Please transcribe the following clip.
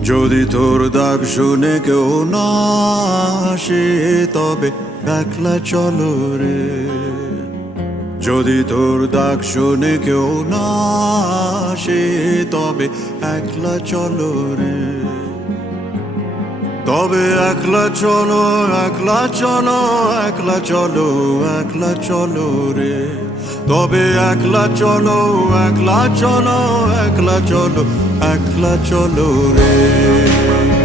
যদি তোর ডাক শুনে কেউ না আসে তবে একলা চলো রে। যদি তোর ডাক শুনে কেউ না আসে তবে একলা চলো রে। তবে একলা চলো, একলা চলো, একলা চলো, একলা চলো রে। তবে একলা চলো, একলা চলো, একলা চলো, একলা চলো রে।